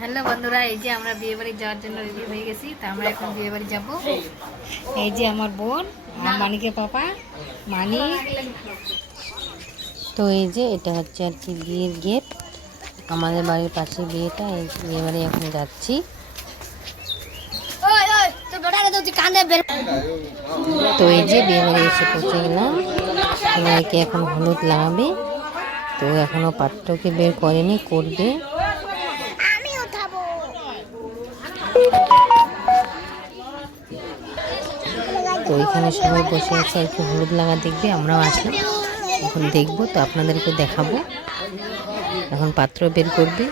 Hello বন্ধুরা এই যে আমরা বিয়ে বাড়ি যাওয়ার জন্য রেডি হয়ে গেছি তা আমরা এখন বিয়ে বাড়ি যাব। এই যে আমার বোন মানিকের পাপা মানিক তো এই যে এটা হচ্ছে আর কি বিয়ের গেট। আমাদের বাড়ির পাশে বিয়েটা এই বিয়ে বাড়ি এখন যাচ্ছি। তো এই যে বিয়ে বাড়ি এসে পৌঁছে গেলাম। সবাইকে এখন হলুদ লাগাবে। তো এখনও পাত্রকে বের করেনি করবে। তো এখানে সবাই বসে আছে আর কি হলুদ লাগা দেখবে, আমরাও আসলাম। এখন দেখব, তো আপনাদেরকে দেখাবো। এখন পাত্র বের করবে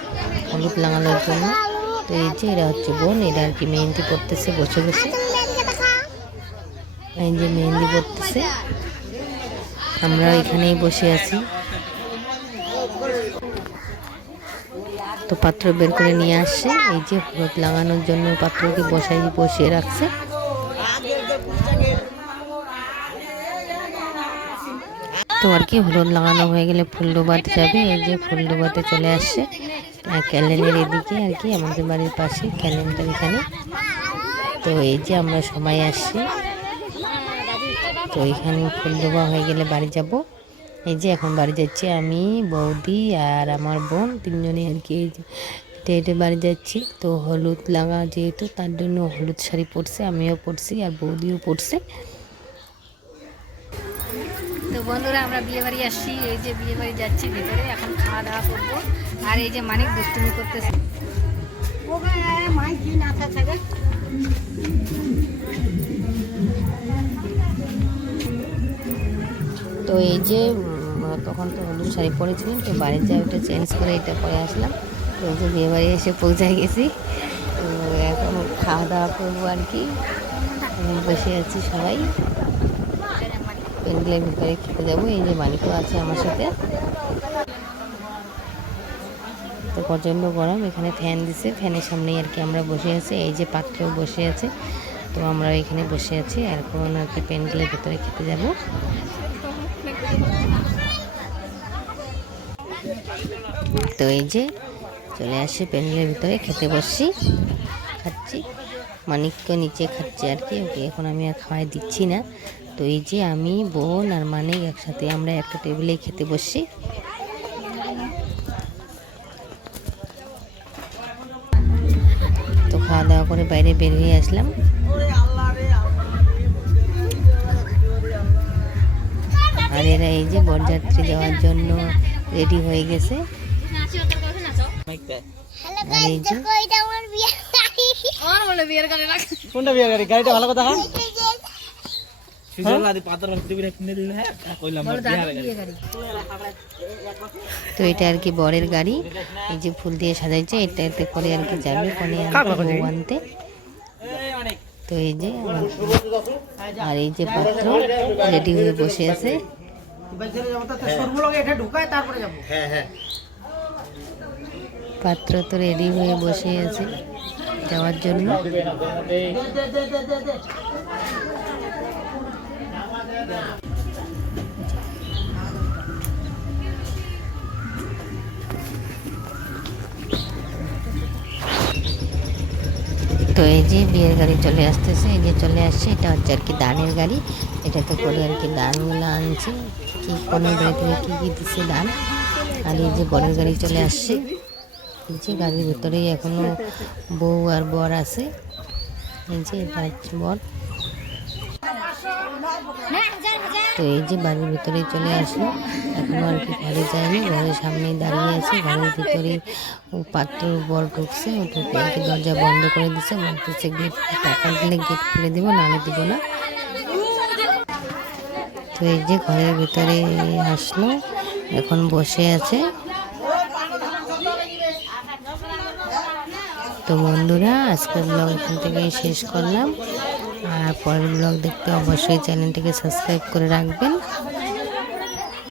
হলুদ লাগানোর জন্য। তো এই যে এরা হচ্ছে বোন, এরা আর কি মেহেন্দি পড়তেছে বসে বসে। এই যে মেহেন্দি পড়তেছে আমরা এখানেই বসে আছি। তো পাত্র বের করে নিয়ে আসছে। এই যে হলুদ লাগানোর জন্য পাত্রকে বসাই বসিয়ে রাখছে। তো আর কি হলুদ লাগানো হয়ে গেলে ফুল ডোবাতে যাবে? এই যে ফুল ডোবাতে চলে আসছে। আর ক্যালেন্ডার এদিকে আর কি, আমাদের বাড়ির পাশে ক্যালেন্ডার এখানে। তো এই যে আমরা সবাই আসছি। তো এখানে ফুল ডোবা হয়ে গেলে বাড়ি যাব। এই যে এখন বাড়ি যাচ্ছি আমি, বৌদি আর আমার বোন তিনজনে আর কি, এই যে হেঁটে বাড়ি যাচ্ছি। তো হলুদ লাগা যেহেতু, তার জন্য হলুদ শাড়ি পরছে, আমিও পরছি আর বৌদিও পরছে। তো বন্ধুরা, আমরা বিয়ে বাড়ি আসছি। এই যে বিয়ে বাড়ি যাচ্ছি ভেতরে, এখন খাওয়া দাওয়া করব। আর এই যে মানিক দুষ্টুমি করতেছে। তো এই যে তখন তো হলুদ শাড়ি পরেছিলাম, তো বাড়ির যা ওটা চেঞ্জ করে এটা পরে আসলাম। তো এই যে বিয়ে বাড়ি এসে পৌঁছায় গেছি। তো এখন খাওয়া দাওয়া করব আর কি। বসে আছি সবাই। প্যান্ডেলের ভিতরে খেতে যাব, এই যে মালিকও আছে আমার সাথে। তো প্রচণ্ড গরম, এখানে ফ্যান দিছে, ফ্যানের সামনেই আর কি আমরা বসে আছি, এই যে পাত্রেও বসে আছে। তো আমরা এখানে বসে আছি এখন আর কি প্যান্ডেলের ভিতরে খেতে যাব। তো এই যে চলে আসে প্যান্ডেলের ভিতরে, খেতে বসছি, খাচ্ছি। মানিককে নিচে খাচ্ছে আর কি, ওকে এখন আমি আর খাওয়াই দিচ্ছি না। তো এই যে আমি বোন আর মানিক একসাথে আমরা একটা টেবিলে খেতে বসছি। তো খাওয়া দাওয়া করে বাইরে বের হয়ে আসলাম। আর এরা এই যে বরযাত্রী যাওয়ার জন্য রেডি হয়ে গেছে। আর এই যে আমার বিয়ের গাড়ি কোনটা গাড়িটা ভালো কথা হ্যাঁ? তো এটা আর কি বরের গাড়ি। এই যে ফুল দিয়ে সাজাইছে এটা এতে করে আর কি যাবে কনে আনতে তো এই যে আর এই যে পাত্র রেডি হয়ে বসে আছে। পাত্র তো রেডি হয়ে বসে আছে যাওয়ার জন্য। তো এই যে বিয়ের গাড়ি চলে আসতেছে, এই যে চলে আসছে, এটা হচ্ছে আর কি দানের গাড়ি। এটাতে করে আর কি দানগুলো আনছে। কি কোনের থেকে কী কী দিচ্ছে দান? আর এই যে বরের গাড়ি চলে আসছে। এই যে গাড়ির ভিতরেই এখনও বউ আর বর আছে। এই যে বর। তো এই যে বাড়ির ভিতরে চলে আসলো। এখনও আর কি ঘরে যায়নি, ঘরের সামনেই দাঁড়িয়ে আছে। ঘরের ভিতরে পাত্র বর ঢুকছে, ও ঢুকে আর কি দরজা বন্ধ করে দিচ্ছে বলতেছে গেট টাকা দিলে গেট খুলে দেবো, নাহলে দিব না। তো এই যে ঘরের ভিতরে আসলো, এখন বসে আছে। তো বন্ধুরা, আজকের ব্লগ এখান থেকে শেষ করলাম। আর পরের ব্লগ দেখতে অবশ্যই চ্যানেলটিকে সাবস্ক্রাইব করে রাখবেন।